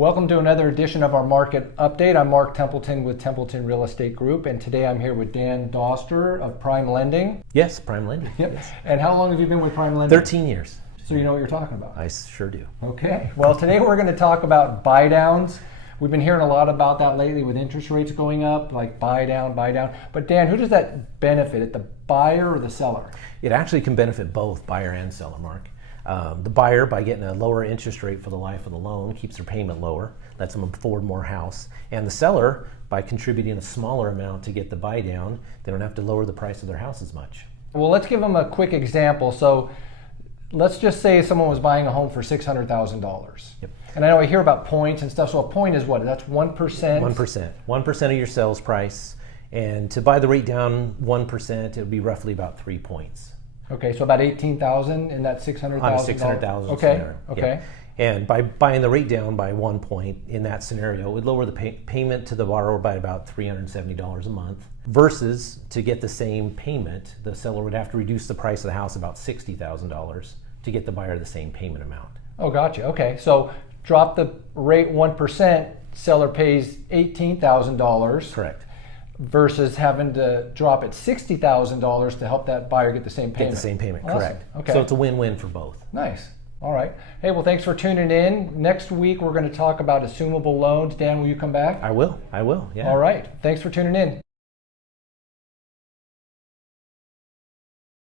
Welcome to another edition of our market update. I'm Mark Templeton with Templeton Real Estate Group, and today I'm here with Dan Doster of Prime Lending. Yes, Prime Lending. Yep. Yes. And how long have you been with Prime Lending? 13 years. So you know what you're talking about. I sure do. Okay. Well, today we're going to talk about buydowns. We've been hearing a lot about that lately with interest rates going up, like buy down. But Dan, who does that benefit? The buyer or the seller? It actually can benefit both buyer and seller, Mark. The buyer, by getting a lower interest rate for the life of the loan, keeps their payment lower, lets them afford more house. And the seller, by contributing a smaller amount to get the buy down, they don't have to lower the price of their house as much. Well, let's give them a quick example. So let's just say someone was buying a home for $600,000. Yep. And I know I hear about points and stuff. So a point is what? That's 1%? 1%. 1% of your sales price. And to buy the rate down 1%, it would be roughly about 3 points. Okay, so about $18,000 in that $600,000. On a $600,000 okay. scenario. Okay. Yeah. And by buying the rate down by 1 point in that scenario, it would lower the payment to the borrower by about $370 a month. Versus to get the same payment, the seller would have to reduce the price of the house about $60,000 to get the buyer the same payment amount. Oh, gotcha. Okay, so drop the rate 1%, seller pays $18,000. Correct. Versus having to drop it $60,000 to help that buyer get the same payment. Get the same payment, Awesome. correct. Okay. So it's a win-win for both. Nice. All right. Hey, well, thanks for tuning in. Next week, we're going to talk about assumable loans. Dan, will you come back? I will, yeah. All right. Thanks for tuning in.